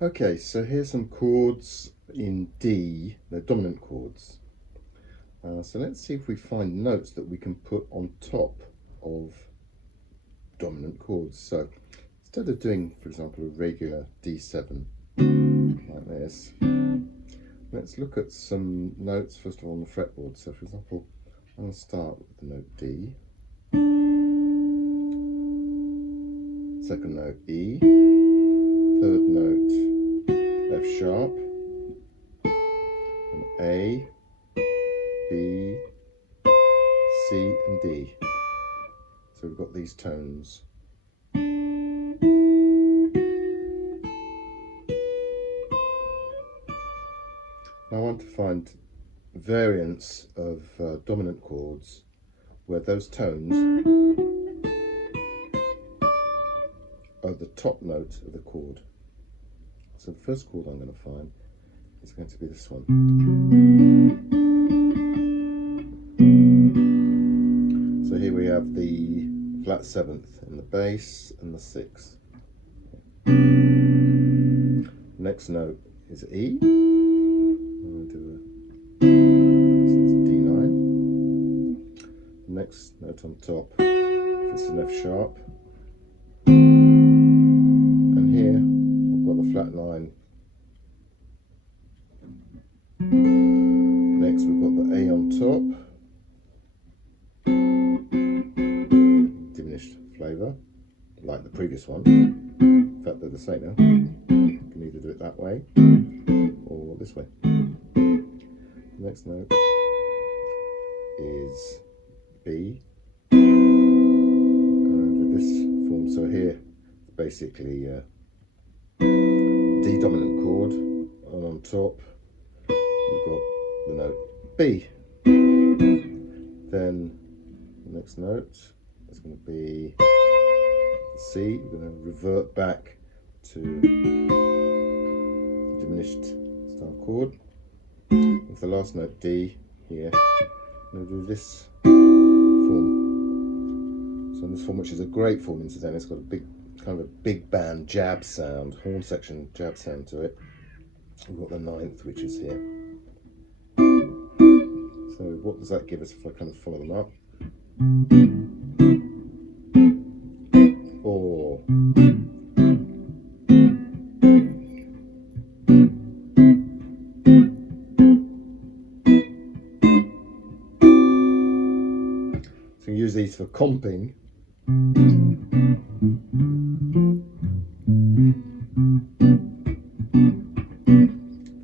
Okay, so here's some chords in D, they're dominant chords. So let's see if we find notes that we can put on top of dominant chords. So instead of doing, for example, a regular D7 like this, let's look at some notes first of all on the fretboard. So for example, I'm going to start with the note D, second note E, third note F sharp, and A, B, C and D. So we've got these tones. I want to find variants of dominant chords where those tones are the top note of the chord. So the first chord I'm going to find is going to be this one. So here we have the flat seventh in the bass and the sixth. Next note is E. I'll do D9. The next note on top is an F sharp. And here I've got the flat 9. Next we've got the A on top. Diminished flavour, like the previous one. In fact, they're the same now. You can either do it that way or this way. The next note is B, and with this form, so here it's basically a D dominant chord, and on top we've got the note B. Then the next note is going to be C. We're going to revert back to the diminished style chord. With the last note D here, I'm going to do this form. So in this form, which is a great form incidentally, it's got a big kind of a big band jab sound, horn section jab sound to it. We've got the 9th, which is here. So what does that give us if I kind of follow them up? Or so you use these for comping.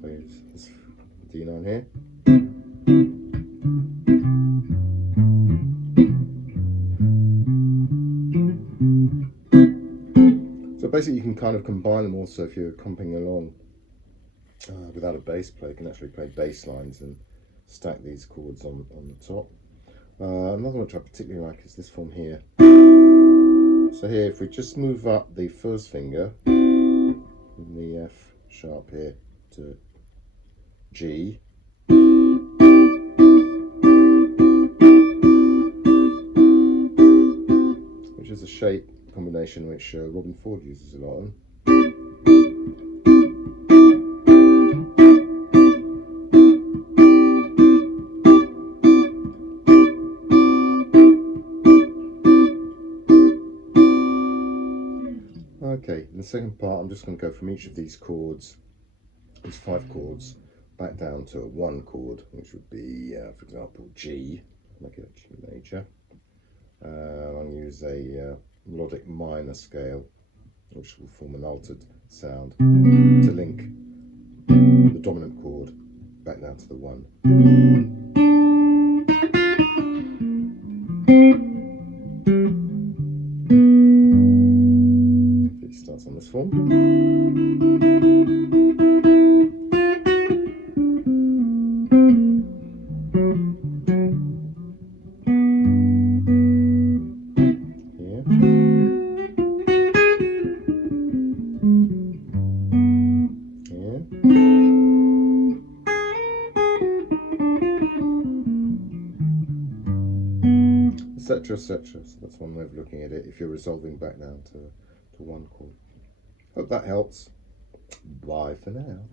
Use this D9 here. So basically you can kind of combine them also if you're comping along without a bass player. You can actually play bass lines and stack these chords on the top. Another one which I particularly like is this form here. So here, if we just move up the first finger in the F sharp here to G, which is a shape combination which Robben Ford uses a lot on. Okay, in the second part I'm just going to go from each of these chords, these 5 chords, back down to a 1 chord, which would be, for example, G, make it a G major. I'm going to use a melodic minor scale, which will form an altered sound to link the dominant chord back down to the 1. It starts on this form. Etc, etc. So that's one way of looking at it if you're resolving back down to 1 chord. Hope that helps. Bye for now.